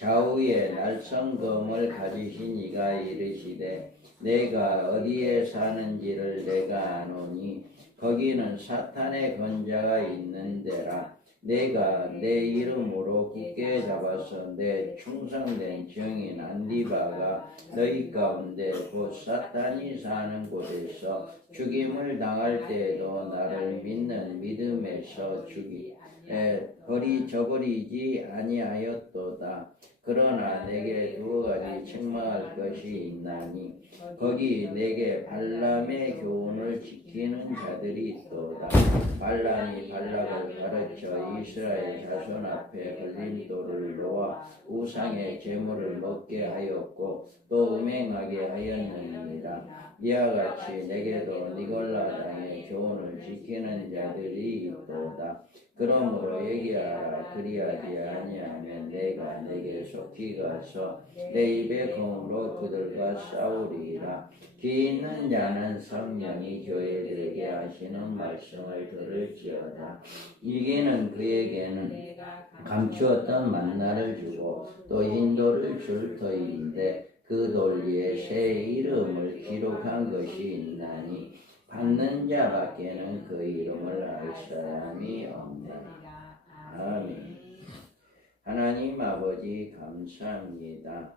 좌우에 날성검을 가지신 이가 이르시되 내가 어디에 사는지를 내가 아노니 거기는 사탄의 권자가 있는 데라. 내가 내 이름으로 굳게 잡아서 내 충성된 증인 안디바가 너희 가운데 곧 사탄이 사는 곳에서 죽임을 당할 때에도 나를 믿는 믿음에서 저버리지 아니하였도다. 그러나 내게 두 가지 책망할 것이 있나니 거기 내게 발람의 교훈을 지키는 자들이 있도다. 발람이 발락을 가르쳐 이스라엘 자손 앞에 걸림돌을 놓아 우상의 제물을 먹게 하였고 또 음행하게 하였느니라. 이와 같이 내게도 니골라당의 교훈을 지키는 자들이 있도다. 그러므로 얘기하라. 그리하지 아니하면 내가 내게 속히 가서 내 입의 검으로 그들과 싸우리라. 귀 있는 자는 성령이 교회들에게 하시는 말씀을 들을지어다. 이기는 그에게는 감추었던 만나를 주고 또 인도를 줄 터인데 그 돌리에 새 이름을 기록한 것이 있나니 받는 자밖에는 그 이름을 알 사람이 없느니라. 아멘. 하나님 아버지 감사합니다.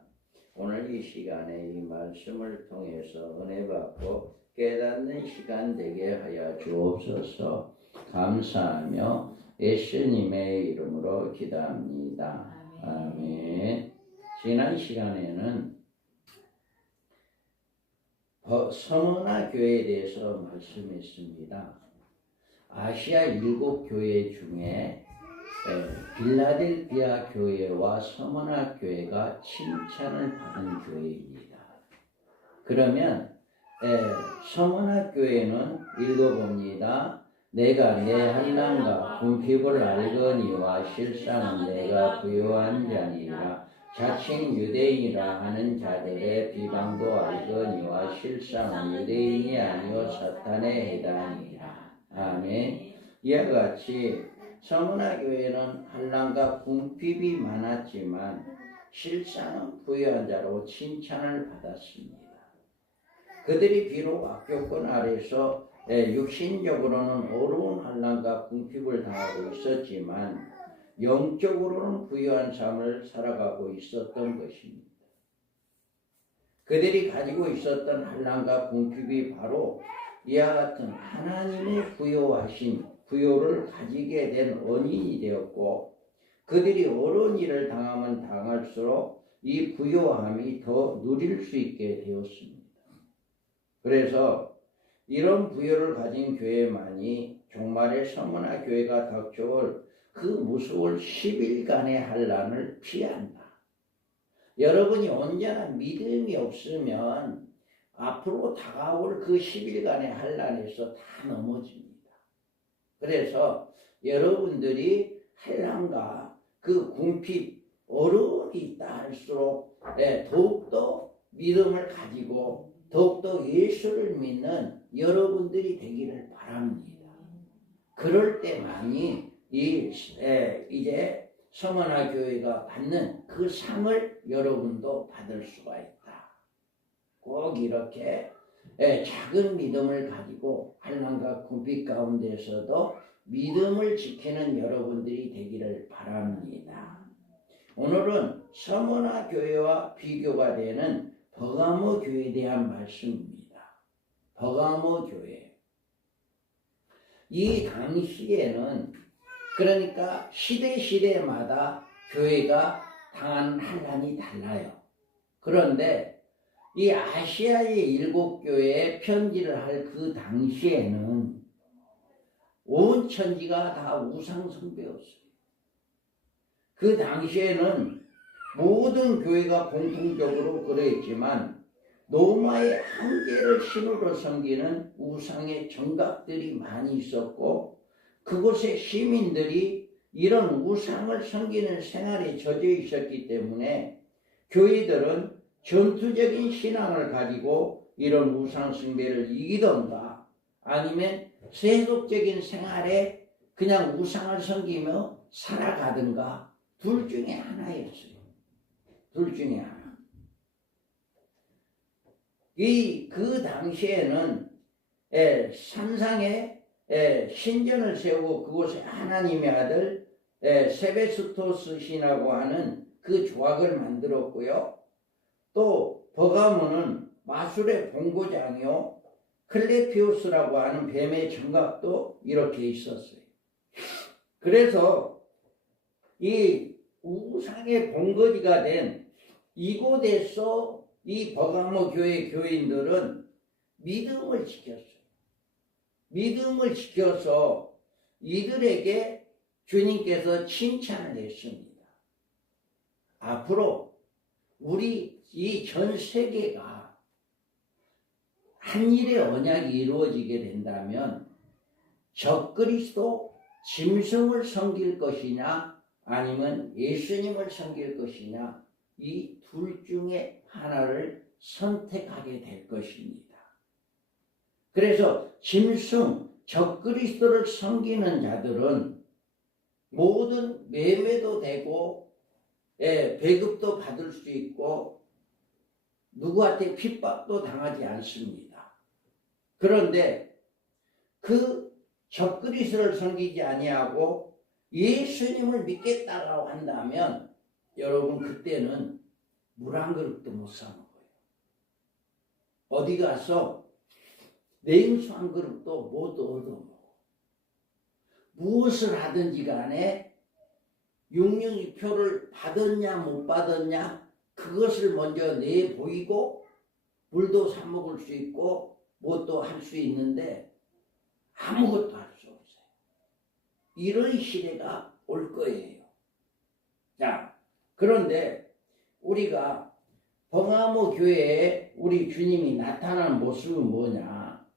오늘 이 시간에 이 말씀을 통해서 은혜 받고 깨닫는 시간 되게 하여 주옵소서. 감사하며 예수님의 이름으로 기도합니다. 아멘. 지난 시간에는 서머나 교회에 대해서 말씀했습니다. 아시아 7교회 중에 빌라델비아 교회와 서머나 교회가 칭찬을 받은 교회입니다. 그러면 서머나 교회는 읽어봅니다. 내가 내 한량과 궁핍을 알거니와 실상은 내가 부요한 자니라. 자칭 유대인이라 하는 자들의 비방도 알거니와 실상은 유대인이 아니요 사탄의 해당이라. 아멘. 이와 같이 서머나 교회는 한란과 궁핍이 많았지만 실상은 부유한 자로 칭찬을 받았습니다. 그들이 비록 악교권 아래서 육신적으로는 어려운 한란과 궁핍을 당하고 있었지만 영적으로는 부유한 삶을 살아가고 있었던 것입니다. 그들이 가지고 있었던 한란과 궁핍이 바로 이와 같은 하나님의 부요하신 부요를 가지게 된 원인이 되었고 그들이 어려운 일을 당하면 당할수록 이 부요함이 더 누릴 수 있게 되었습니다. 그래서 이런 부요를 가진 교회만이 종말의 서머나 교회가 닥쳐올 그 무서울 10일간의 환난을 피한다. 여러분이 언제나 믿음이 없으면 앞으로 다가올 그 10일간의 환난에서 다 넘어집니다. 그래서 여러분들이 환난과 그 궁핍, 어려움이 있다 할수록 더욱더 믿음을 가지고 더욱더 예수를 믿는 여러분들이 되기를 바랍니다. 그럴 때만이 이제 서머나 교회가 받는 그 상을 여러분도 받을 수가 있다. 꼭 이렇게 작은 믿음을 가지고 환난과 궁핍 가운데서도 믿음을 지키는 여러분들이 되기를 바랍니다. 오늘은 서머나 교회와 비교가 되는 버가모 교회에 대한 말씀입니다. 버가모 교회. 이 당시에는 그러니까 시대마다 교회가 당하는 환난이 달라요. 그런데 이 아시아의 7교회에 편지를 할 그 당시에는 온 천지가 다 우상 숭배였어요. 그 당시에는 모든 교회가 공통적으로 그랬지만 로마의 황제를 신으로 섬기는 우상의 정각들이 많이 있었고 그곳의 시민들이 이런 우상을 섬기는 생활에 젖어 있었기 때문에 교회들은 전투적인 신앙을 가지고 이런 우상 숭배를 이기던가 아니면 세속적인 생활에 그냥 우상을 섬기며 살아가든가 둘 중에 하나였어요. 둘 중에 하나. 그 당시에는 산상에 신전을 세우고 그곳에 하나님의 아들 세베스토스 신하고 하는 그 조각을 만들었고요. 또 버가모는 마술의 본고장이요 클레피오스라고 하는 뱀의 정각도 이렇게 있었어요. 그래서 이 우상의 본거지가 된 이곳에서 이 버가모 교회 교인들은 믿음을 지켰어요. 믿음을 지켜서 이들에게 주님께서 칭찬을 했습니다. 앞으로 우리 이 전 세계가 한일의 언약이 이루어지게 된다면 적그리스도 짐승을 섬길 것이냐 아니면 예수님을 섬길 것이냐 이 둘 중에 하나를 선택하게 될 것입니다. 그래서 짐승, 적그리스도를 섬기는 자들은 모든 매매도 되고 배급도 받을 수 있고 누구한테 핍박도 당하지 않습니다. 그런데 그 적그리스도를 섬기지 아니하고 예수님을 믿겠다고 한다면 여러분 그때는 물 한 그릇도 못 사 먹어요. 어디 가서 냉수 한 그릇도 못 얻어 먹어. 무엇을 하든지 간에 662표를 받았냐 못 받았냐 그것을 먼저 내보이고 물도 사 먹을 수 있고 뭣도 할 수 있는데 아무것도 할 수 없어요. 이런 시대가 올 거예요. 자, 그런데 우리가 버가모 교회에 우리 주님이 나타난 모습은 뭐냐?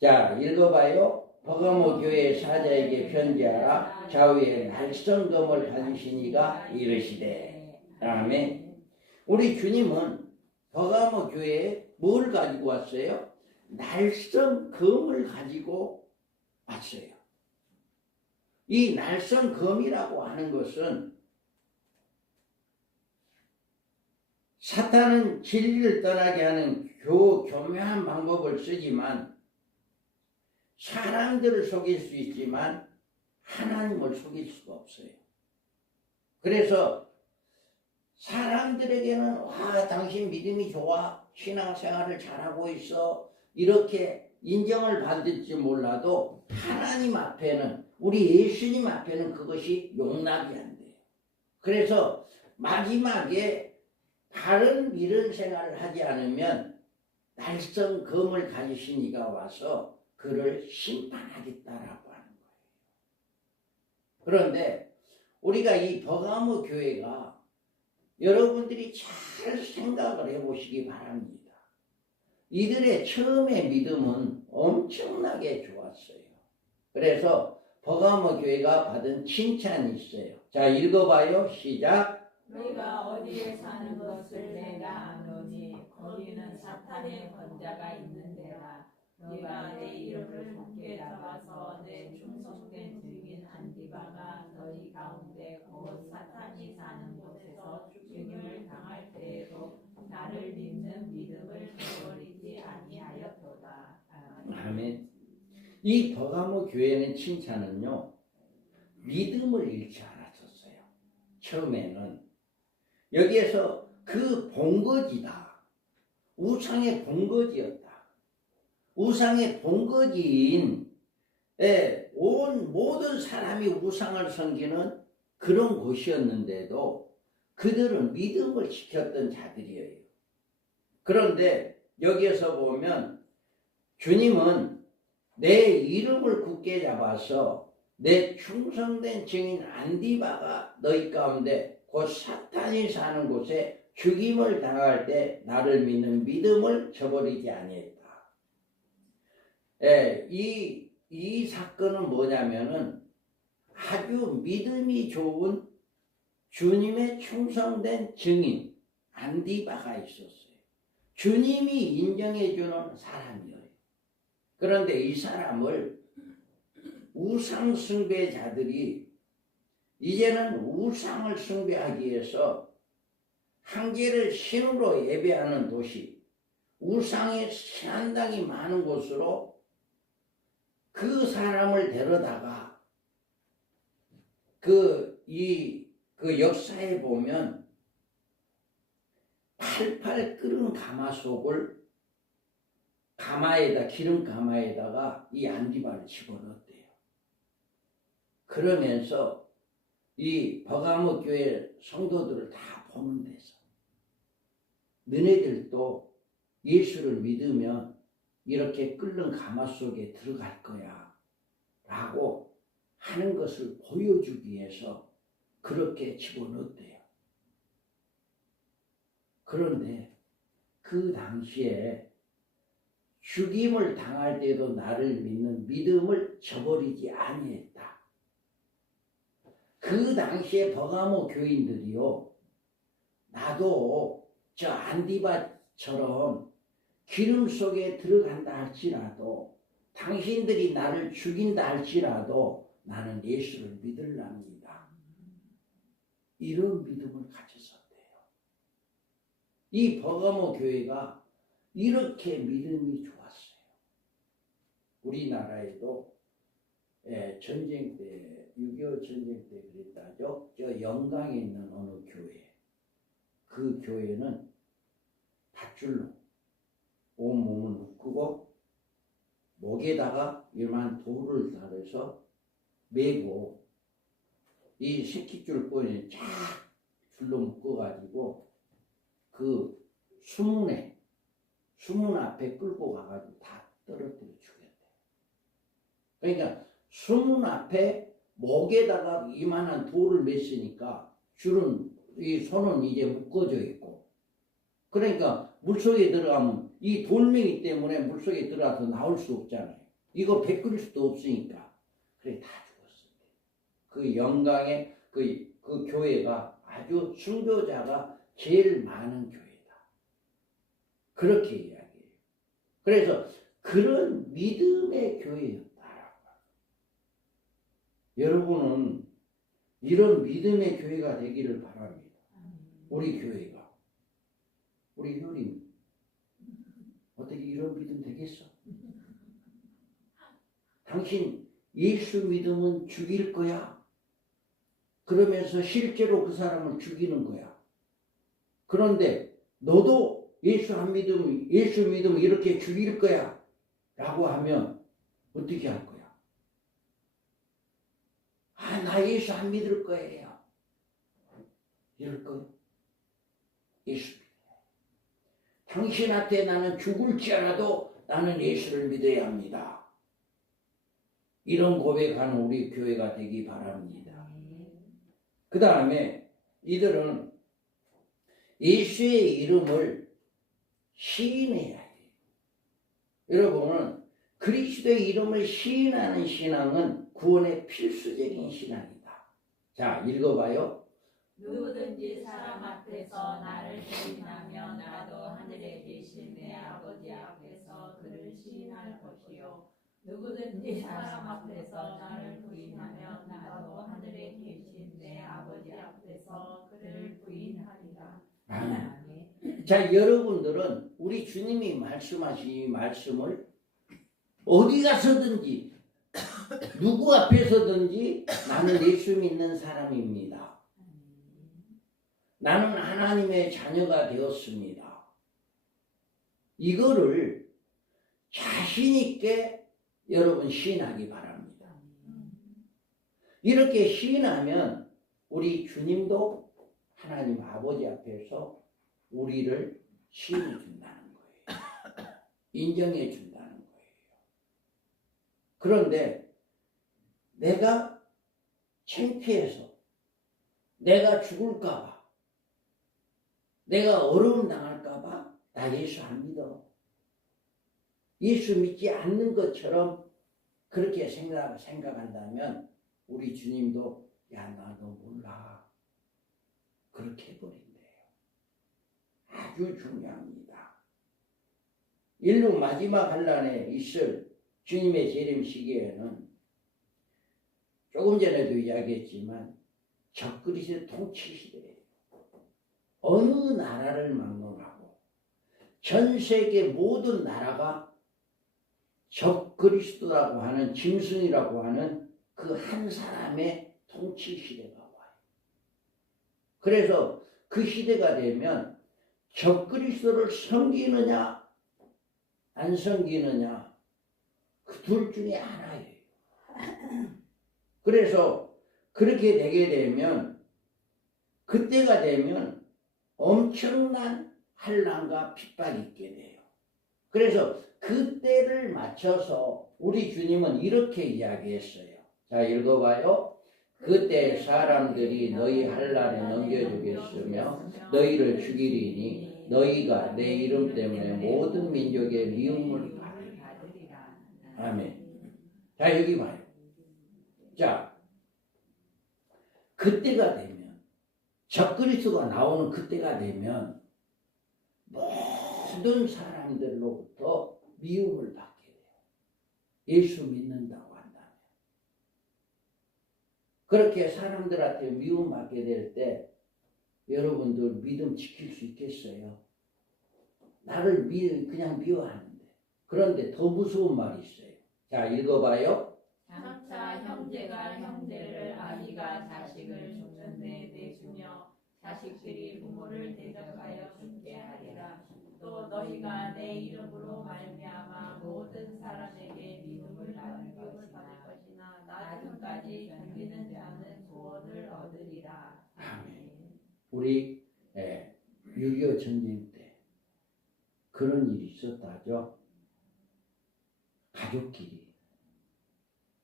자, 읽어봐요. 버가모 교회 사자에게 편지하라. 좌우에 날성검을 가지신 이가 이르시되. 아멘. 우리 주님은 버가모 교회에 뭘 가지고 왔어요? 날성검을 가지고 왔어요. 이 날성검이라고 하는 것은 사탄은 진리를 떠나게 하는 교묘한 방법을 쓰지만 사람들을 속일 수 있지만 하나님을 속일 수가 없어요. 그래서 사람들에게는 와 당신 믿음이 좋아 신앙생활을 잘하고 있어 이렇게 인정을 받을지 몰라도 하나님 앞에는 우리 예수님 앞에는 그것이 용납이 안 돼요. 그래서 마지막에 바른 믿음 생활을 하지 않으면 날성검을 가지신 이가 와서 그를 심판하겠다라고 하는 거예요. 그런데 우리가 이 버가모 교회가 여러분들이 잘 생각을 해보시기 바랍니다. 이들의 처음의 믿음은 엄청나게 좋았어요. 그래서 버가모 교회가 받은 칭찬이 있어요. 자, 읽어봐요. 시작. 너희가 어디에 사는 것을 내가 아노니 거기는 사탄의 권자가 있는 데라. 네가 내 이름을 굳게 잡아서 내 충성된 증인 안디바가 너희 가운데 곧 사탄이 사는 곳에서 죽임을 당할 때에도 나를 믿는 믿음을 저버리지 아니하였도다. 아멘. 이 버가모 교회는 칭찬은요 믿음을 잃지 않았었어요. 처음에는 여기에서 그 본거지다. 우상의 본거지였다. 우상의 본거지인 온 모든 사람이 우상을 섬기는 그런 곳이었는데도 그들은 믿음을 지켰던 자들이에요. 그런데 여기에서 보면 주님은 내 이름을 굳게 잡아서 내 충성된 증인 안디바가 너희 가운데 곧 사탄이 사는 곳에 죽임을 당할 때 나를 믿는 믿음을 저버리지 아니했다. 이 사건은 뭐냐면은 아주 믿음이 좋은 주님의 충성된 증인 안디바가 있었어요. 주님이 인정해주는 사람이에요. 그런데 이 사람을 우상 숭배자들이 이제는 우상을 숭배하기 위해서 한계를 신으로 예배하는 도시, 우상의 신앙당이 많은 곳으로 그 사람을 데려다가 그 역사에 보면 팔팔 끓은 가마속을 기름 가마에다가 이 안디바를 집어넣었대요. 그러면서 이 버가모 교회 성도들을 다 보는 데서 너네들도 예수를 믿으면 이렇게 끓는 가마 속에 들어갈 거야 라고 하는 것을 보여주기 위해서 그렇게 집어넣었대요. 그런데 그 당시에 죽임을 당할 때도 나를 믿는 믿음을 저버리지 아니했다. 그 당시에 버가모 교인들이요, 나도 저 안디바처럼 기름 속에 들어간다 할지라도, 당신들이 나를 죽인다 할지라도 나는 예수를 믿으랍니다. 이런 믿음을 가졌었대요. 이 버가모 교회가 이렇게 믿음이 좋았어요. 우리나라에도 전쟁 때, 6.25 전쟁 때 그랬다죠. 저 영광에 있는 어느 교회, 그 교회는 밧줄로 온몸을 묶고 목에다가 이만 돌을 달아서 메고 이 새끼줄 꼬리에 쫙 줄로 묶어가지고 그 수문 앞에 끌고 가가지고 다 떨어뜨려 죽였대. 그러니까 수문 앞에 목에다가 이만한 돌을 맸으니까 이 손은 이제 묶어져 있고, 그러니까 물속에 들어가면 이 돌멩이 때문에 물속에 들어가서 나올 수 없잖아요. 이거 베낄 수도 없으니까. 그래 다 죽었어요. 그 영광의 그 교회가 아주 순교자가 제일 많은 교회다. 그렇게 이야기해요. 그래서 그런 믿음의 교회였다라고. 여러분은 이런 믿음의 교회가 되기를 바랍니다. 우리 교회가. 우리 효림 어떻게 이런 믿음 되겠어? 당신 예수 믿으면 죽일 거야. 그러면서 실제로 그 사람을 죽이는 거야. 그런데 너도 예수 믿으면 이렇게 죽일 거야 라고 하면 어떻게 할 거야? 나 예수 안 믿을 거예요. 이럴 거야? 예수 믿어요. 당신한테 나는 죽을지라도 나는 예수를 믿어야 합니다. 이런 고백하는 우리 교회가 되기 바랍니다. 그 다음에 이들은 예수의 이름을 시인해야 해요. 여러분은 그리스도의 이름을 시인하는 신앙은 구원의 필수적인 신앙이다. 자, 읽어봐요. 누구든지 사람 앞에서 나를 시인하면 나도 하늘에 계신 내 아버지 앞에서 그를 시인할 것이요, 누구든지 사람 앞에서 나를 부인하면 나도 하늘에 계신 내 아버지 앞에서 그를 부인하리라. 자, 여러분들은 우리 주님이 말씀하신 이 말씀을 어디 가서든지 누구 앞에서든지 나는 예수 믿는 사람입니다. 나는 하나님의 자녀가 되었습니다. 이거를 자신 있게 여러분 시인하기 바랍니다. 이렇게 시인하면 우리 주님도 하나님 아버지 앞에서 우리를 시인해 준다는 거예요. 인정해 준다는 거예요. 그런데 내가 창피해서, 내가 죽을까 봐, 내가 어려움 당할까 봐 나 예수 안 믿어. 예수 믿지 않는 것처럼 그렇게 생각한다면 우리 주님도 야, 나 너 몰라. 그렇게 해버린대요. 아주 중요합니다. 인류 마지막 환란에 있을 주님의 재림 시기에는 조금 전에도 이야기했지만 적그리스도의 통치 시대예요. 어느 나라를 막론하고 전 세계 모든 나라가 적그리스도라고 하는 짐승이라고 하는 그 한 사람의 통치 시대가 와요. 그래서 그 시대가 되면 적그리스도를 섬기느냐 안 섬기느냐 그 둘 중에 하나예요. 그래서 그렇게 되게 되면 그때가 되면 엄청난 환난과 핍박이 있게 돼요. 그래서 그때를 맞춰서 우리 주님은 이렇게 이야기했어요. 자, 읽어봐요. 그때 사람들이 너희 할 날에 넘겨주겠으며 너희를 죽이리니 너희가 내 이름 때문에 모든 민족의 미움을 받으리라. 아멘. 자, 여기 봐요. 자, 그때가 되면 적그리스도가 나오는 그때가 되면 모든 사람들로부터 미움을 받게 돼요. 예수 믿는다고 한다면. 그렇게 사람들한테 미움받게 될 때 여러분들 믿음 지킬 수 있겠어요? 나를 그냥 미워하는데. 그런데 더 무서운 말이 있어요. 자, 읽어봐요. 장차 형제가 형제를 아비가 자식을 죽는 데 내주며 자식들이 부모를 대적하여 죽게 하리라. 또 너희가 내 이름으로 말미암아 모든 사람에게 미움을 받을 것이나 나중까지 견디는 자는 구원을 얻으리라. 아멘. 우리 6.25 전쟁 때 그런 일이 있었다죠. 가족끼리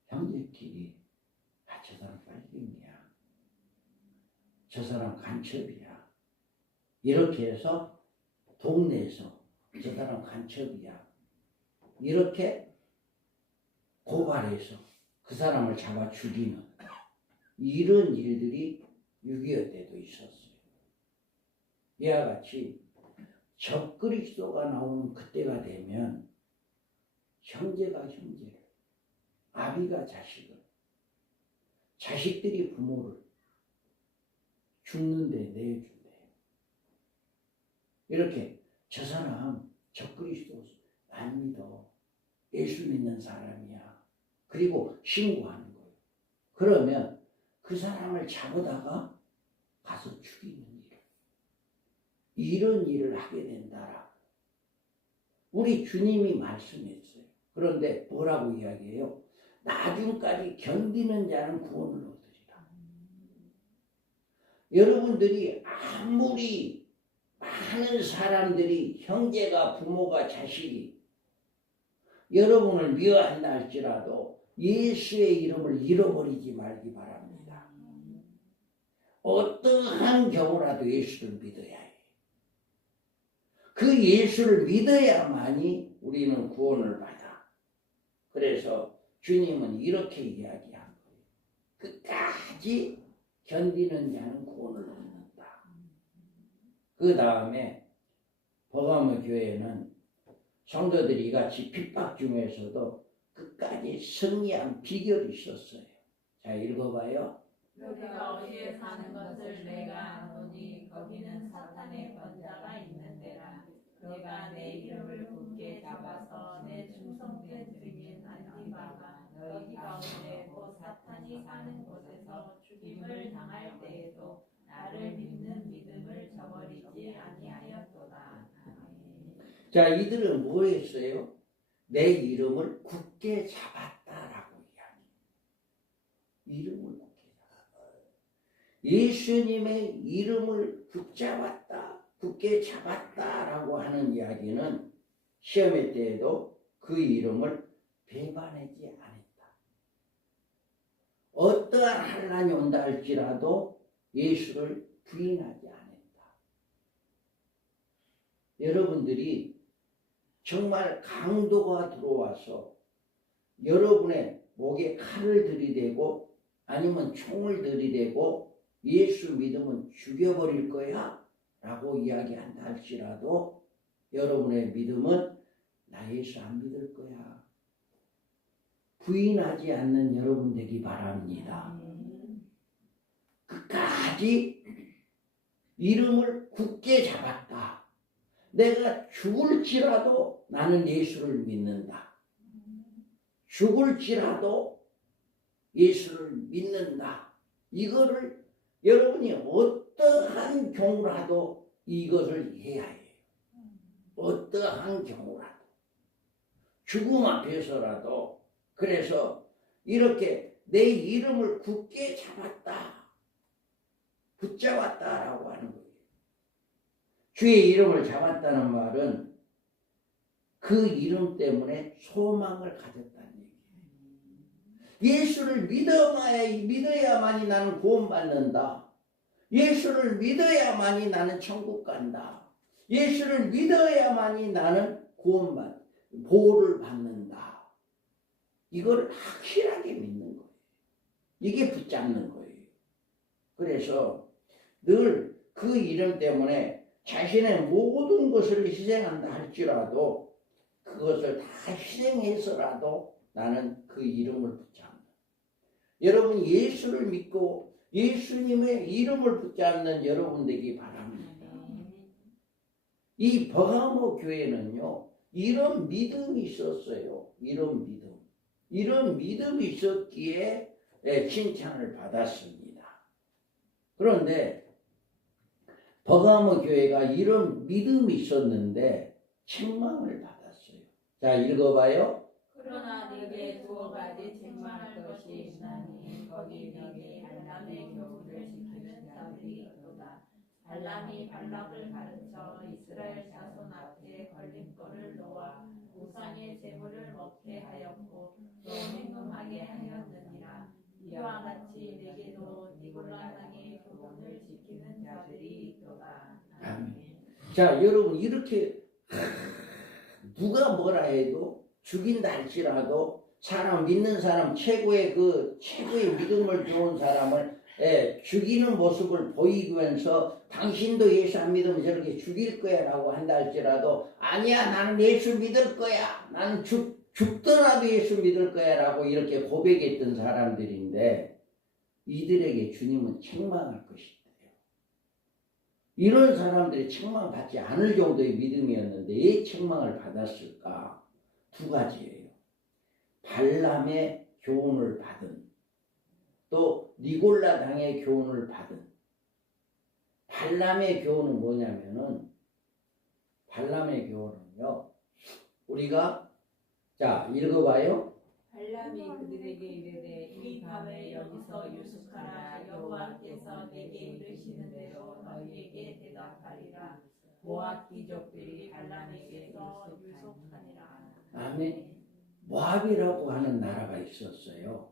형제끼리 저 사람 빨갱이야, 저 사람 간첩이야, 이렇게 해서 동네에서 저 사람 간첩이야 이렇게 고발해서 그 사람을 잡아 죽이는 이런 일들이 6.25 때도 있었어요. 이와 같이 적그리스도가 나오는 그때가 되면 형제가 형제를, 아비가 자식을, 자식들이 부모를 죽는데 내준대요. 이렇게 저 사람 적그리스도 안 믿어, 예수 믿는 사람이야, 그리고 신고하는 거예요. 그러면 그 사람을 잡아다가 가서 죽이는 일, 이런 일을 하게 된다라고 우리 주님이 말씀했어요. 그런데 뭐라고 이야기해요? 나중까지 견디는 자는 구원을 얻으리라. 여러분들이 아무리 많은 사람들이, 형제가, 부모가, 자식이 여러분을 미워한다 할지라도 예수의 이름을 잃어버리지 말기 바랍니다. 어떠한 경우라도 예수를 믿어야 해요. 그 예수를 믿어야만이 우리는 구원을 받아. 그래서 주님은 이렇게 이야기한 거예요. 끝까지 견디는 자는 구원을 얻는다. 그 다음에 버가모 교회는 성도들이 같이 핍박 중에서도 끝까지 승리한 비결이 있었어요. 자, 읽어봐요. 너희가 어디에 사는 것을 내가 아노니 거기는 사탄의 권자가 있는 데라. 내가 내 이름을 굳게 잡아서 내 충성된 증인 안디바가 너희 가운데 곧 사탄이 사는 곳에서 죽임을 당할 때에도 나를 믿는 믿음을 저버리지 아니하였도다. 자, 이들은 뭐 했어요? 내 이름을 굳게 잡았다라고 이야기. 이름을 굳게 잡았다. 예수님의 이름을 붙잡았다, 굳게 잡았다라고 하는 이야기는 시험의 때에도 그 이름을 배반하지 않았다. 어떠한 환난이 온다 할지라도 예수를 부인하지 않았다. 여러분들이 정말 강도가 들어와서 여러분의 목에 칼을 들이대고 아니면 총을 들이대고 예수 믿으면 죽여버릴 거야 라고 이야기한다 할지라도 여러분의 믿음은 나 예수 안 믿을 거야, 부인하지 않는 여러분 되기 바랍니다. 끝까지 이름을 굳게 잡았다. 내가 죽을지라도 나는 예수를 믿는다. 죽을지라도 예수를 믿는다. 이거를 여러분이 어떠한 경우라도 이것을 해야 해요. 어떠한 경우라도. 죽음 앞에서라도. 그래서 이렇게 내 이름을 굳게 잡았다. 붙잡았다라고 하는 거예요. 주의 이름을 잡았다는 말은 그 이름 때문에 소망을 가졌다는 얘기예요. 예수를 믿어야만이 나는 구원받는다. 예수를 믿어야만이 나는 천국 간다. 예수를 믿어야만이 나는 보호를 받는다. 이걸 확실하게 믿는 거예요. 이게 붙잡는 거예요. 그래서 늘 그 이름 때문에 자신의 모든 것을 희생한다 할지라도 그것을 다 희생해서라도 나는 그 이름을 붙잡는다. 여러분 예수를 믿고 예수님의 이름을 붙잡는 여러분 되기 바랍니다. 이 버가모 교회는요 이런 믿음이 있었어요. 이런 믿음이 있었기에 칭찬을 받았습니다. 그런데 버가모 교회가 이런 믿음이 있었는데 책망을 받았어요. 자, 읽어봐요. 그러나 네게 두어 가지 책망할 것이 있나니 거기 네게 발람의 교훈을 지키는 자들이 있도다. 발람이 발락을 가르쳐 이스라엘 자손 앞에 걸림돌을 놓아 우상의 제물을 먹게 하였고 또 행음하게 하였느니라. 이와 같이 네게도 니골라 땅의 교훈을 지키는 자들이 있도다. 아멘. 자, 여러분 이렇게 누가 뭐라 해도 죽인다 할지라도 사람 믿는 사람 최고의 믿음을 좋은 사람을 죽이는 모습을 보이면서 당신도 예수 안 믿으면 저렇게 죽일 거야 라고 한다 할지라도 아니야 나는 예수 믿을 거야 나는 죽더라도 예수 믿을 거야 라고 이렇게 고백했던 사람들인데 이들에게 주님은 책망할 것이다. 이런 사람들이 책망받지 않을 정도의 믿음이었는데 왜 책망을 받았을까? 두 가지예요. 발람의 교훈을 받은 또 니골라 당의 교훈을 받은 발람의 교훈은 뭐냐면은 발람의 교훈은요 우리가 자 읽어봐요. 발람이 그들에게 이르되 이 밤에 여기서 유숙하라. 여호와께서 내게 이르시는 대로 너희에게 대답하리라. 모압 귀족들이 발람에게서 유숙하니라. 아멘. 모압이라고 하는 나라가 있었어요.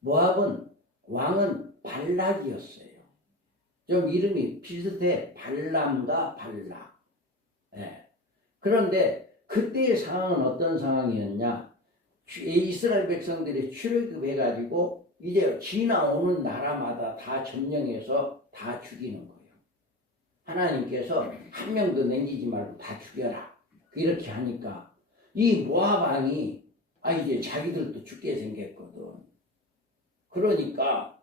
모압은 왕은 발락이었어요. 좀 이름이 비슷해. 발람과 발락. 그런데 그때의 상황은 어떤 상황이었냐? 이스라엘 백성들이 출애굽해가지고 이제 지나오는 나라마다 다 점령해서 다 죽이는 거예요. 하나님께서 한 명도 남기지 말고 다 죽여라. 이렇게 하니까 이 모압 왕이 이제 자기들도 죽게 생겼거든. 그러니까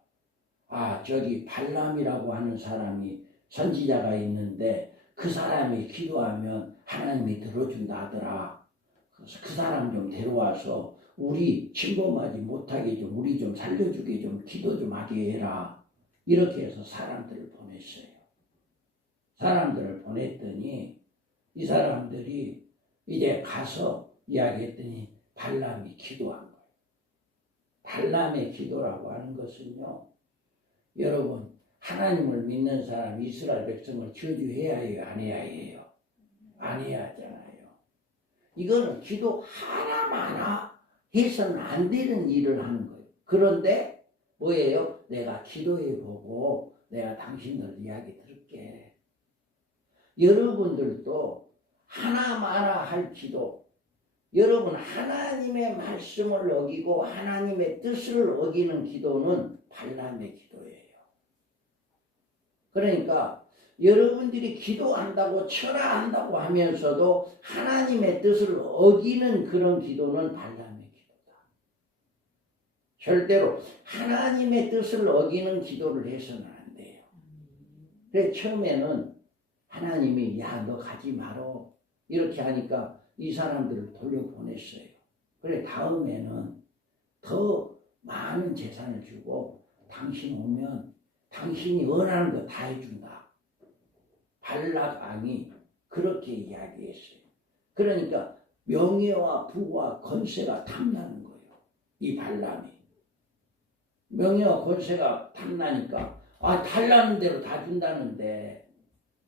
저기 발람이라고 하는 사람이 선지자가 있는데 그 사람이 기도하면 하나님이 들어준다 하더라. 그래서 그 사람 좀 데려와서 우리 침범하지 못하게 좀 우리 좀 살려주게 좀 기도 좀 하게 해라. 이렇게 해서 사람들을 보냈어요. 사람들을 보냈더니 이 사람들이 이제 가서 이야기했더니 발람이 기도한 거예요. 발람의 기도라고 하는 것은요. 여러분 하나님을 믿는 사람 이스라엘 백성을 저주해야 해요? 안 해야 해요? 안 해야 하잖아요. 이거는 기도 하나마나 해서는 안 되는 일을 하는 거예요. 그런데 뭐예요? 내가 기도해보고 내가 당신들 이야기 들을게. 여러분들도 하나마나 할 기도, 여러분 하나님의 말씀을 어기고 하나님의 뜻을 어기는 기도는 발람의 기도예요. 그러니까 여러분들이 기도한다고 철화한다고 하면서도 하나님의 뜻을 어기는 그런 기도는 발람의 기도다. 절대로 하나님의 뜻을 어기는 기도를 해서는 안 돼요. 그래 처음에는 하나님이 야 너 가지 말어 이렇게 하니까 이 사람들을 돌려보냈어요. 그래 다음에는 더 많은 재산을 주고 당신 오면 당신이 원하는 거 다 해준다. 발락 왕이 그렇게 이야기했어요. 그러니까 명예와 부와 권세가 탐나는 거예요. 이 발람이. 명예와 권세가 탐나니까 달라는 대로 다 준다는데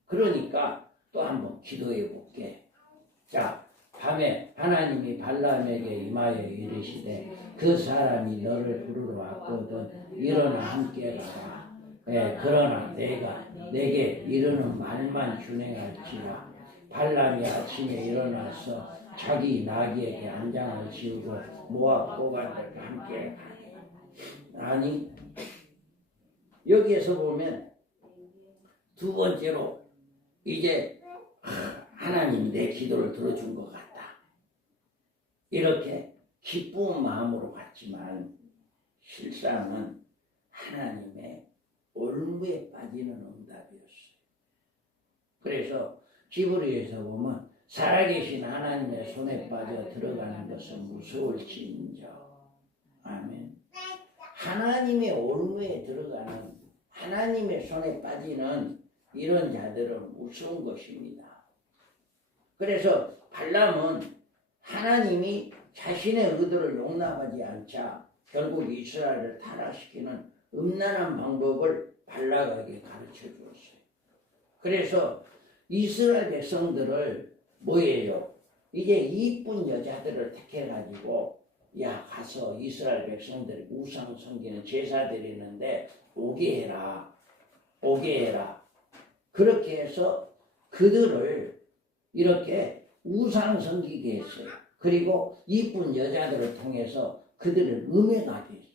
그러니까 또 한번 기도해 볼게. 자, 밤에 하나님이 발람에게 임하여 이르시되 그 사람이 너를 부르러 왔거든 일어나 함께 가라. 그러나 내가 내게 이르는 말만 준행할지라. 발람이 아침에 일어나서 자기 나귀에게 안장을 지우고 모압 고관들과 함께 가니. 아니 여기에서 보면 두 번째로 이제 하나님이 내 기도를 들어준 것 같다. 이렇게 기쁜 마음으로 갔지만 실상은 하나님의 올무에 빠지는 응답이었어요. 그래서 히브리서에서 보면 살아계신 하나님의 손에 빠져 들어가는 것은 무서울지인저. 아멘. 하나님의 올무에 들어가는 하나님의 손에 빠지는 이런 자들은 무서운 것입니다. 그래서 발람은 하나님이 자신의 의도를 용납하지 않자 결국 이스라엘을 타락시키는 음란한 방법을 발락에게 가르쳐 주었어요. 그래서 이스라엘 백성들을 뭐예요? 이제 이쁜 여자들을 택해가지고 야 가서 이스라엘 백성들이 우상 섬기는 제사 드리는데 오게 해라. 오게 해라. 그렇게 해서 그들을 이렇게 우상 섬기게 했어요. 그리고 이쁜 여자들을 통해서 그들을 음행하게 했어요.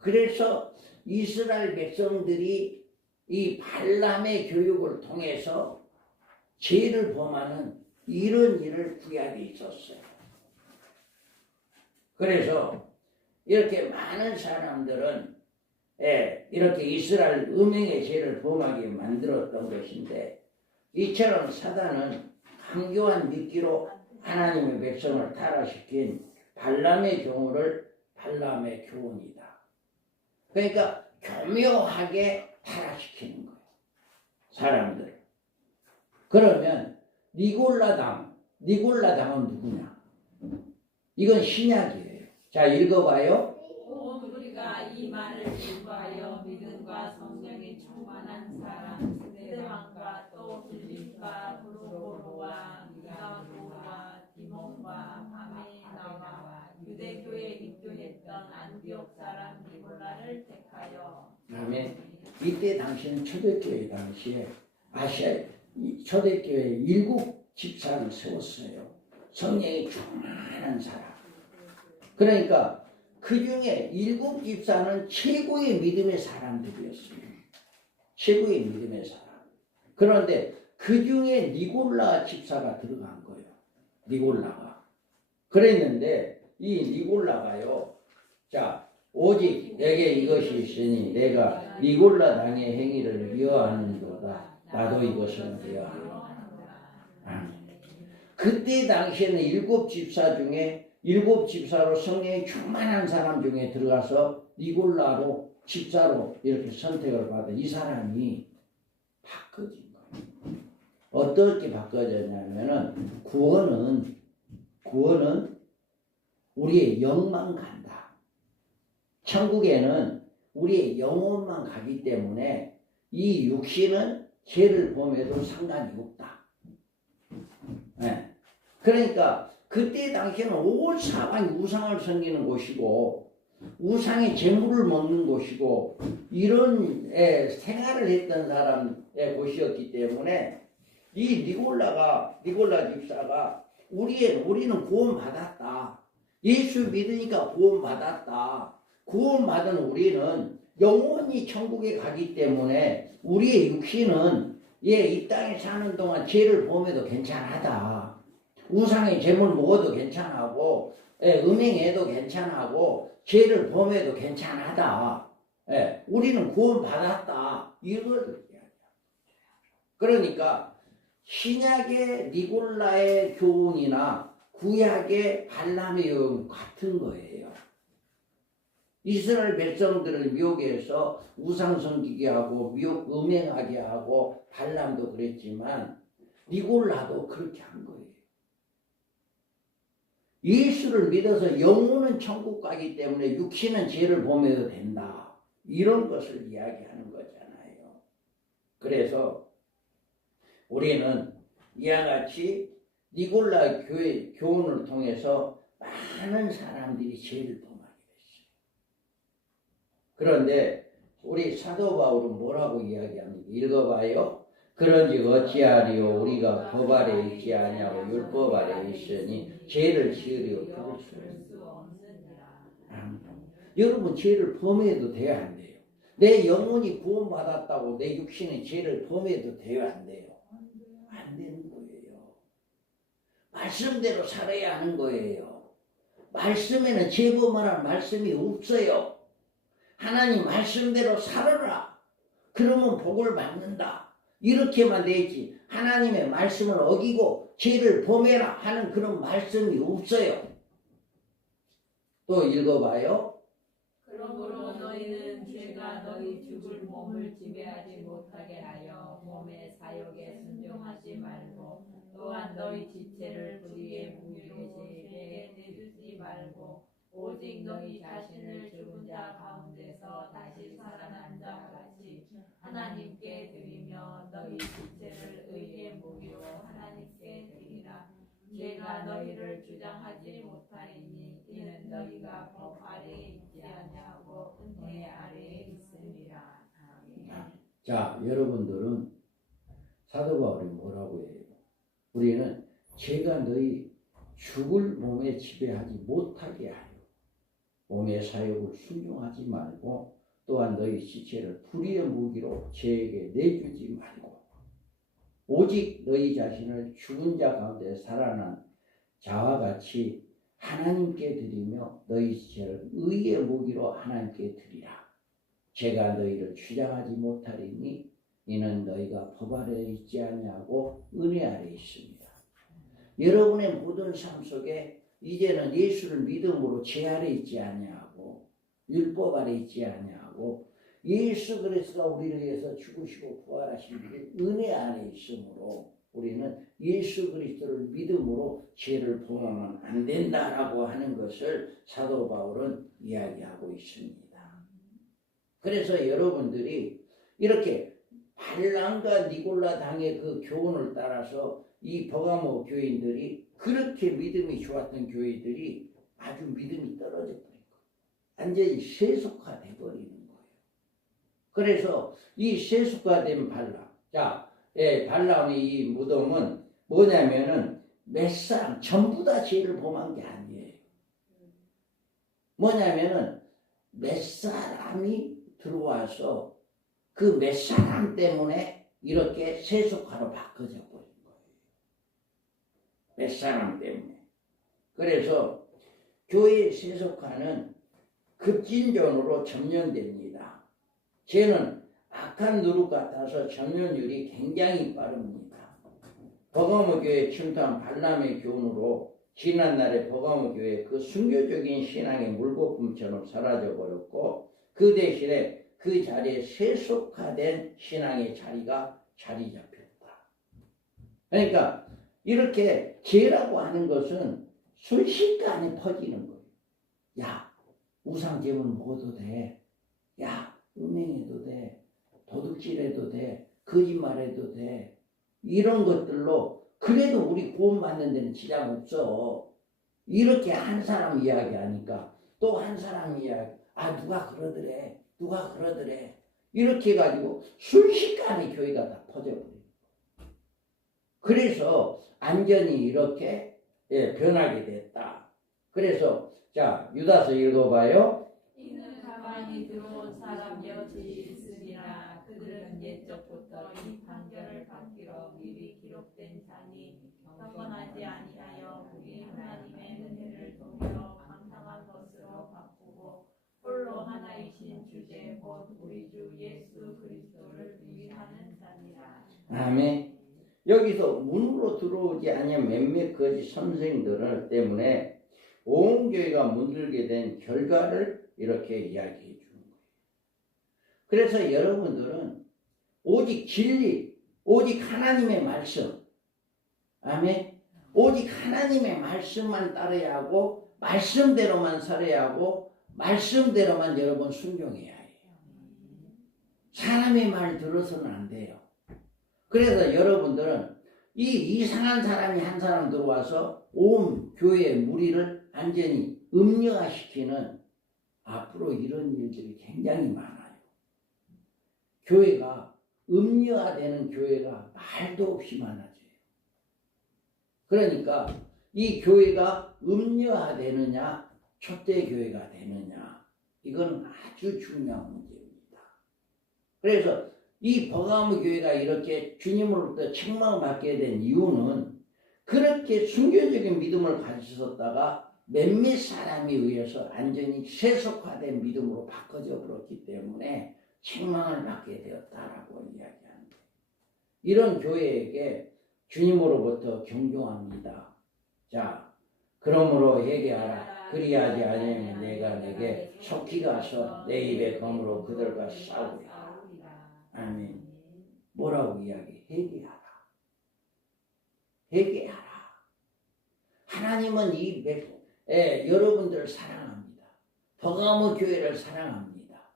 그래서 이스라엘 백성들이 이 발람의 교육을 통해서 죄를 범하는 이런 일을 구약에 있었어요. 그래서 이렇게 많은 사람들은 이렇게 이스라엘 음행의 죄를 범하게 만들었던 것인데 이처럼 사단은 강교한 미끼로 하나님의 백성을 타락시킨 발람의 경우를 발람의 교훈이다. 그러니까 교묘하게 타락시키는 거예요. 사람들. 그러면 니골라당은 누구냐? 이건 신약이에요. 자 읽어봐요. 우리가 이 말을 공부하여 믿음과 성령이 충만한 사람 스데반과 또 빌립과 브루고로와 가고와 디몬과 바메나와 유대교에 입교했던 안디옥 사람 니골라를 택하여. 아멘. 이때 당시는 초대교회 당시에 아시아 초대교회 일곱 집사를 세웠어요. 성령이 충만한 사람. 그러니까 그 중에 일곱 집사는 최고의 믿음의 사람들이었어요. 최고의 믿음의 사람. 그런데 그 중에 니골라 집사가 들어간 거예요. 니골라가. 그랬는데 이 니골라가요. 자, 오직 내게 이것이 있으니 내가 니골라 당의 행위를 미워하는도다. 나도 이것을 미워하노라. 아멘. 그때 당시에는 일곱 집사 중에 일곱 집사로 성령이 충만한 사람 중에 들어가서 니골라로 집사로 이렇게 선택을 받은 이 사람이 바꿔진 거예요. 어떻게 바꿔졌냐면은 구원은 우리의 영만 간다. 천국에는 우리의 영혼만 가기 때문에 이 육신은 죄를 범해도 상관이 없다. 네. 그러니까 그때 당시에는 온 사방이 우상을 섬기는 곳이고 우상의 재물을 먹는 곳이고 이런 생활을 했던 사람의 곳이었기 때문에 이 니골라 집사가 우리는 구원받았다. 예수 믿으니까 구원받았다. 구원받은 우리는 영원히 천국에 가기 때문에 우리의 육신은 이 땅에 사는 동안 죄를 범해도 괜찮하다. 우상의 재물 먹어도 괜찮하고 음행해도 괜찮하고 죄를 범해도 괜찮하다. 우리는 구원받았다. 이걸 얘기하죠. 그러니까 신약의 니골라의 교훈이나 구약의 발람의 교훈 같은 거예요. 이스라엘 백성들을 미혹해서 우상섬기게 하고 미혹 음행하게 하고 발람도 그랬지만 니골라도 그렇게 한 거예요. 예수를 믿어서 영혼은 천국 가기 때문에 육신은 죄를 범해도 된다. 이런 것을 이야기하는 거잖아요. 그래서 우리는 이와 같이 니골라 교회 교훈을 통해서 많은 사람들이 죄를 범하게 됐어요. 그런데 우리 사도 바울은 뭐라고 이야기합니까? 읽어봐요. 그런즉 어찌하리요 우리가 법 아래 있지 아니하고 율법 아래 있으니 죄를 지으려 그럴 수 없느니라. 여러분 죄를 범해도 돼요 안 돼요? 내 영혼이 구원받았다고 내 육신의 죄를 범해도 돼요 안 돼요? 안 되는 거예요. 말씀대로 살아야 하는 거예요. 말씀에는 죄 범하라는 말씀이 없어요. 하나님 말씀대로 살아라. 그러면 복을 받는다. 이렇게만 돼 있지 하나님의 말씀을 어기고 죄를 범해라 하는 그런 말씀이 없어요. 또 읽어봐요. 그러므로 너희는 죄가 너희 죽을 몸을 지배하지 못하게 하여 몸의 사욕에 순종하지 말고 또한 너희 지체를 불의의 무기에 내주지 말고 오직 너희 자신을 죽은 자 가운데서 다시 살아난 자 같이 하나님께 드리며 너희 지체를 의의 무기로 하나님께 드리라. 죄가 너희를 주장하지 못하리니 이는 너희가 법 아래에 있지 아니하고 은혜 아래에 있음이라. 아멘. 자, 여러분들은 사도 바울이 뭐라고 해요? 우리는 죄가 너희 죽을 몸에 지배하지 못하게 하여 몸의 사욕을 순종하지 말고 또한 너희 지체를 불의의 무기로 죄에게 내주지 말고 오직 너희 자신을 죽은 자 가운데 살아난 자와 같이 하나님께 드리며 너희 지체를 의의 무기로 하나님께 드리라. 제가 너희를 주장하지 못하리니 이는 너희가 법 아래에 있지 아니하고 은혜 아래에 있습니다. 여러분의 모든 삶 속에 이제는 예수를 믿음으로 죄 아래 있지 아니하고 율법 아래 있지 아니하고 예수 그리스도가 우리를 위해서 죽으시고 부활하신 은혜 안에 있으므로 우리는 예수 그리스도를 믿음으로 죄를 범하면 안 된다라고 하는 것을 사도 바울은 이야기하고 있습니다. 그래서 여러분들이 이렇게 발람과 니골라 당의 그 교훈을 따라서 이 버가모 교인들이 그렇게 믿음이 좋았던 교회들이 아주 믿음이 떨어져 버린 거예요. 완전히 세속화돼 버리는 거예요. 그래서 이 세속화된 발람, 발람의 이 무덤은 뭐냐면은 몇 사람 전부 다 죄를 범한 게 아니에요. 뭐냐면은 몇 사람이 들어와서 그 몇 사람 때문에 이렇게 세속화로 바꿔져 버린 거예요. 몇 사람 때문에. 그래서 교회 세속화는 급진전으로 점령됩니다. 죄는 악한 누룩 같아서 점령률이 굉장히 빠릅니다. 버가모 교회 침투한 발람의 교훈으로 지난날의 버가모 교회 그 순교적인 신앙의 물거품처럼 사라져버렸고 그 대신에 그 자리에 세속화된 신앙의 자리가 자리 잡혔다. 그러니까 이렇게 죄라고 하는 것은 순식간에 퍼지는 거예요. 야, 우상제물 먹어도 돼. 야, 음행해도 돼. 도둑질해도 돼. 거짓말해도 돼. 이런 것들로 그래도 우리 구원받는 데는 지장 없어. 이렇게 한 사람 이야기하니까 또 한 사람 이야기. 누가 그러더래. 누가 그러더래. 이렇게 해가지고 순식간에 교회가 다 퍼져버려요. 그래서 안전이 이렇게 변하게 됐다. 그래서 자 유다서 읽어봐요. 이는 가만히 들어온 사람 여럿이 있으리라. 그들은 옛적부터 이 판결을 받기로 미리 기록된 자니 경건하지 아니하여 우리 하나님의 은혜를 도리어 방탕한 것으로 바꾸고 홀로 하나이신 주제 곧 우리 주 예수 그리스도를 위하는 자니라. 아멘. 여기서 문으로 들어오지 아니한 몇몇 거짓 선생들 때문에 온 교회가 문들게 된 결과를 이렇게 이야기해 주는 거예요. 그래서 여러분들은 오직 진리, 오직 하나님의 말씀, 아멘. 오직 하나님의 말씀만 따라야 하고 말씀대로만 살아야 하고 말씀대로만 여러분 순종해야 해요. 사람의 말 들어서는 안 돼요. 그래서 여러분들은 이 이상한 사람이 한 사람 들어와서 온 교회의 무리를 완전히 음녀화시키는 앞으로 이런 일들이 굉장히 많아요. 교회가 음녀화되는 교회가 말도 없이 많아져요. 그러니까 이 교회가 음녀화되느냐 촛대교회가 되느냐 이건 아주 중요한 문제입니다. 그래서 이 버가모 교회가 이렇게 주님으로부터 책망을 받게 된 이유는 그렇게 순교적인 믿음을 가지셨다가 몇몇 사람에 의해서 완전히 세속화된 믿음으로 바꿔져 버렸기 때문에 책망을 받게 되었다라고 이야기합니다. 이런 교회에게 주님으로부터 경종합니다. 자, 그러므로 회개하라. 그리하지 아니하면 내가 내게 속히 가서 내 입에 검으로 그들과 싸우리라. 아멘. 뭐라고 이야기해? 회개하라. 회개하라. 하나님은 여러분들을 사랑합니다. 버가모 교회를 사랑합니다.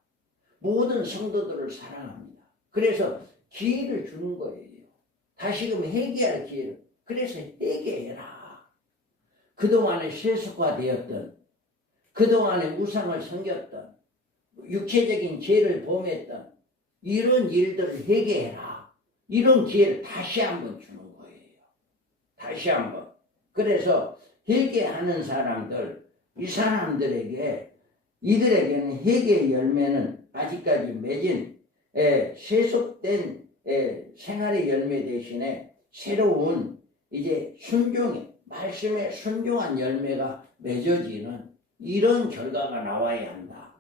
모든 성도들을 사랑합니다. 그래서 기회를 주는 거예요. 다시금 회개할 기회를. 그래서 회개해라. 그동안에 세속화되었던, 그동안에 우상을 섬겼던, 육체적인 죄를 범했던 이런 일들을 회개해라. 이런 기회를 다시 한번 주는 거예요. 다시 한번. 그래서 회개하는 사람들, 이 사람들에게 이들에게는 회개의 열매는 아직까지 맺은 세속된 생활의 열매 대신에 새로운 이제 순종의 말씀에 순종한 열매가 맺어지는 이런 결과가 나와야 한다.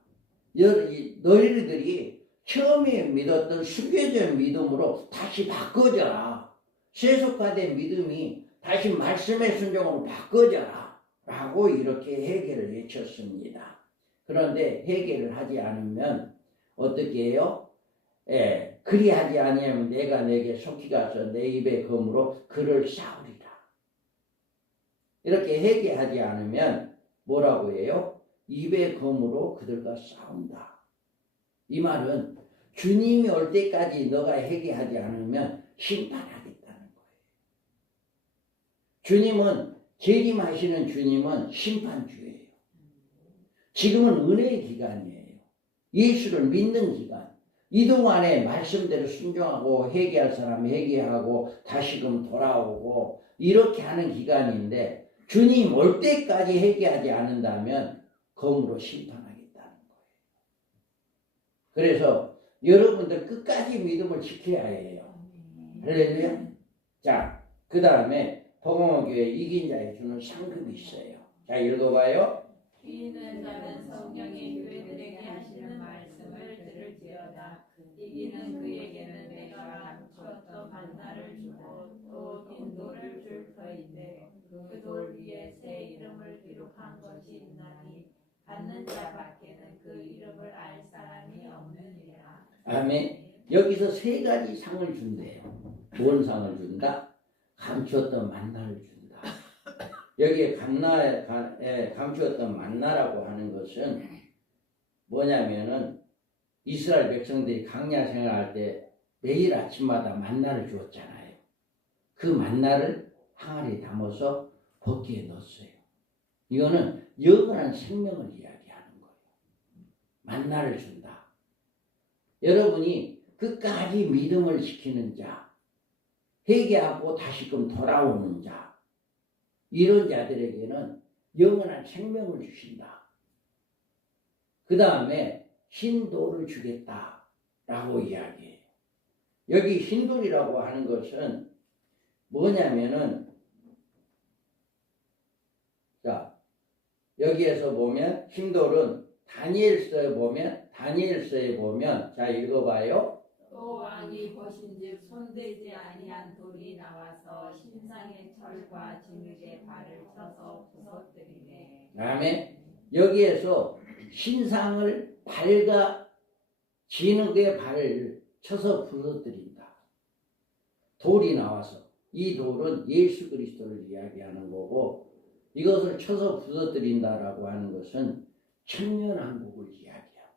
너희들이 처음에 믿었던 순교적 믿음으로 다시 바꿔져라. 세속화된 믿음이 다시 말씀의 순종으로 바꿔져라. 라고 이렇게 회개를 외쳤습니다. 그런데 회개를 하지 않으면 어떻게 해요? 그리하지 아니하면 내가 내게 속히 가서 내 입의 검으로 그를 싸우리라. 이렇게 회개하지 않으면 뭐라고 해요? 입의 검으로 그들과 싸운다. 이 말은 주님이 올 때까지 너가 회개하지 않으면 심판하겠다는 거예요. 주님은 재림하시는 주님은 심판주예요. 지금은 은혜의 기간이에요. 예수를 믿는 기간. 이동안에 말씀대로 순종하고 회개할 사람 회개하고 다시금 돌아오고 이렇게 하는 기간인데 주님 올 때까지 회개하지 않는다면 검으로 심판하겠다는 거예요. 그래서 여러분들 끝까지 믿음을 지켜야 해요. 할렐루야. 자, 그 다음에 버가모 교회 이긴 자에 주는 상급이 있어요. 자, 읽어봐요. 귀 있는 자는 성령이 교회들에게 하시는 말씀을 들을지어다. 이기는 그에게는 내가 감추었던 만나를 주고 또 긴 돌을 줄 터인데 그 돌 위에 새 이름을 기록한 것이 있나니 받는 자 밖에는 그 이름을 알 사람이 없느니라. 아멘. 여기서 세 가지 상을 준대요. 뭔 상을 준다? 감추었던 만나를 준다. 여기에 감추었던 만나라고 하는 것은 뭐냐면은 이스라엘 백성들이 광야 생활할 때 매일 아침마다 만나를 주었잖아요. 그 만나를 항아리에 담아서 벗기에 넣었어요. 이거는 영원한 생명을 이야기하는 거예요. 만나를 준다. 여러분이 끝까지 믿음을 지키는 자, 회개하고 다시금 돌아오는 자, 이런 자들에게는 영원한 생명을 주신다. 그 다음에 흰돌을 주겠다라고 이야기해요. 여기 흰돌이라고 하는 것은 뭐냐면은, 자, 여기에서 보면 흰돌은 다니엘서에 보면 자, 읽어봐요. 또 또 왕이 보신즉 손대지 아니한 돌이 나와서 신상의 철과 진흙에 발을 쳐서 부서뜨리네. 아멘. 여기에서 신상을 발과 진흙에 발을 쳐서 부서뜨린다. 돌이 나와서 이 돌은 예수 그리스도를 이야기하는 거고 이것을 쳐서 부서뜨린다라고 하는 것은 천년왕국을 이야기합니다.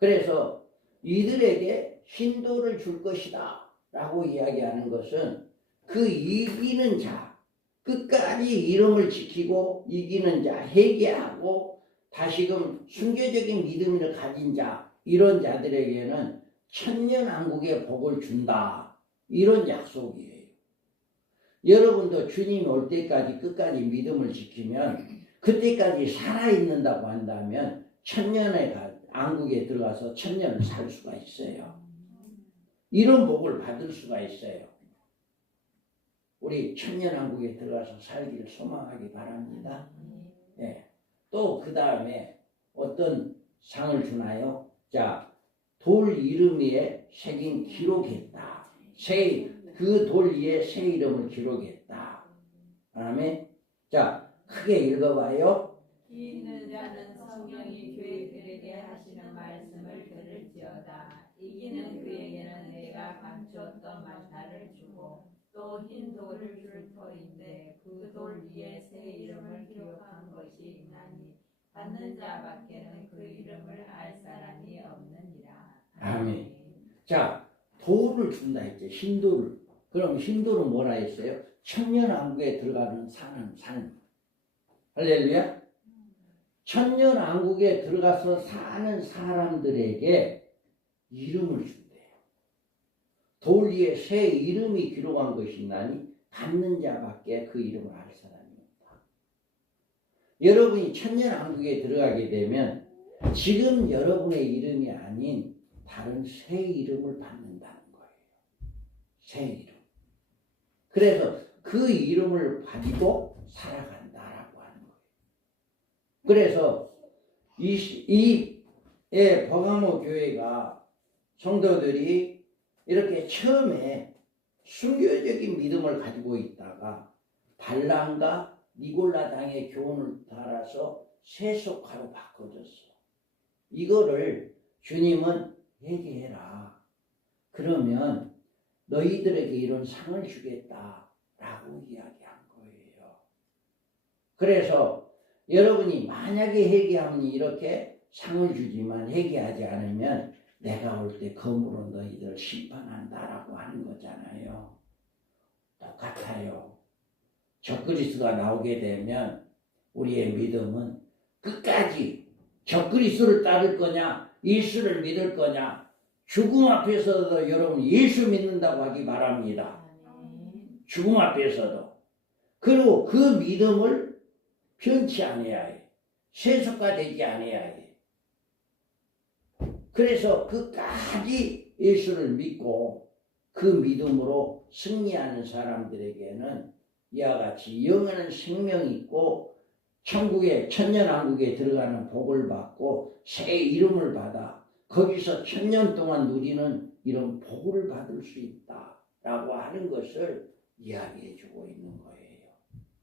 그래서 이들에게 흰돌을 줄 것이다 라고 이야기하는 것은 그 이기는 자, 끝까지 이름을 지키고 이기는 자, 회개하고 다시금 순교적인 믿음을 가진 자, 이런 자들에게는 천년왕국의 복을 준다, 이런 약속이에요. 여러분도 주님 올 때까지 끝까지 믿음을 지키면 그때까지 살아있는다고 한다면 천년의 왕국에 들어가서 천년을 살 수가 있어요. 이런 복을 받을 수가 있어요. 우리 천년왕국에 들어가서 살기를 소망하기 바랍니다. 예. 또 그 다음에 어떤 상을 주나요? 자, 돌 이름 위에 새긴 기록했다. 그 돌 위에 새 이름을 기록했다. 그다음에 자, 크게 읽어봐요. 이 있는 자는 성령이 교회들에게 하시는 말씀을 들을지어다. 이기는 그에게는 내가 감추었던 만나를 주고 또 흰 돌을 줄 터인데 그 돌 위에 새 이름을 기록한 것이 있나니 받는 자밖에는 그 이름을 알 사람이 없느니라. 아멘. 자, 돌을 준다 했죠. 흰 돌을. 그럼 흰 돌은 뭐라 했어요? 천년왕국에 들어가는 사는 삶. 할렐루야. 천년왕국에 들어가서 사는 사람들에게 이름을 준대요. 돌 위에 새 이름이 기록한 것이 있나니 받는 자밖에 그 이름을 알 사람이 없다. 여러분이 천년왕국에 들어가게 되면 지금 여러분의 이름이 아닌 다른 새 이름을 받는다는 거예요. 새 이름. 그래서 그 이름을 가지고 살아간다라고 하는 거예요. 그래서 버가모 교회가 성도들이 이렇게 처음에 순교적인 믿음을 가지고 있다가 발람과 니골라당의 교훈을 따라서 세속화로 바꿔줬어. 이거를 주님은 회개해라. 그러면 너희들에게 이런 상을 주겠다라고 이야기한 거예요. 그래서 여러분이 만약에 회개하면 이렇게 상을 주지만 회개하지 않으면 내가 올 때 검으로 너희들 심판한다라고 하는 거잖아요. 똑같아요. 적그리스도가 나오게 되면 우리의 믿음은 끝까지 적그리스도를 따를 거냐, 예수를 믿을 거냐, 죽음 앞에서도 여러분 예수 믿는다고 하기 바랍니다. 죽음 앞에서도. 그리고 그 믿음을 변치 않아야 해. 세속화되지 않아야 해. 그래서 끝까지 예수를 믿고 그 믿음으로 승리하는 사람들에게는 이와 같이 영원한 생명이 있고 천국에 천년왕국에 들어가는 복을 받고 새 이름을 받아 거기서 천년 동안 누리는 이런 복을 받을 수 있다라고 하는 것을 이야기해 주고 있는 거예요.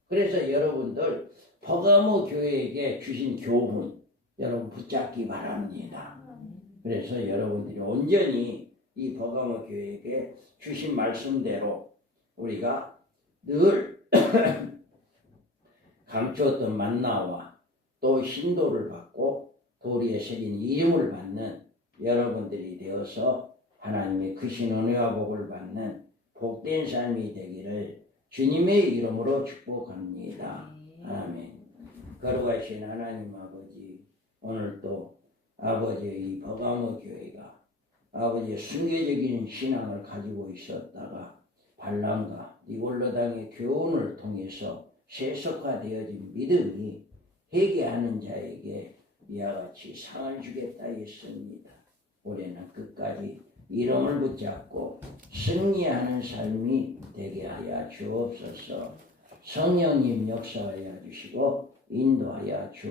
그래서 여러분들 버가모 교회에게 주신 교훈 여러분 붙잡기 바랍니다. 그래서 여러분들이 온전히 이 버가모 교회에게 주신 말씀대로 우리가 늘 감추었던 만나와 또 흰돌을 받고 돌 위에 새긴 이름을 받는 여러분들이 되어서 하나님의 크신 은혜와 복을 받는 복된 삶이 되기를 주님의 이름으로 축복합니다. 아멘. 거룩하신 하나님 아버지, 오늘도 아버지의 이 버가모 교회가 아버지의 순교적인 신앙을 가지고 있었다가 발람과 니골라당의 교훈을 통해서 세속화되어진 믿음이 회개하는 자에게 이와 같이 상을 주겠다 했습니다. 올해는 끝까지 이름을 붙잡고 승리하는 삶이 되게 하여 주옵소서. 성령님 역사하여 주시고 인도하여 주옵소서.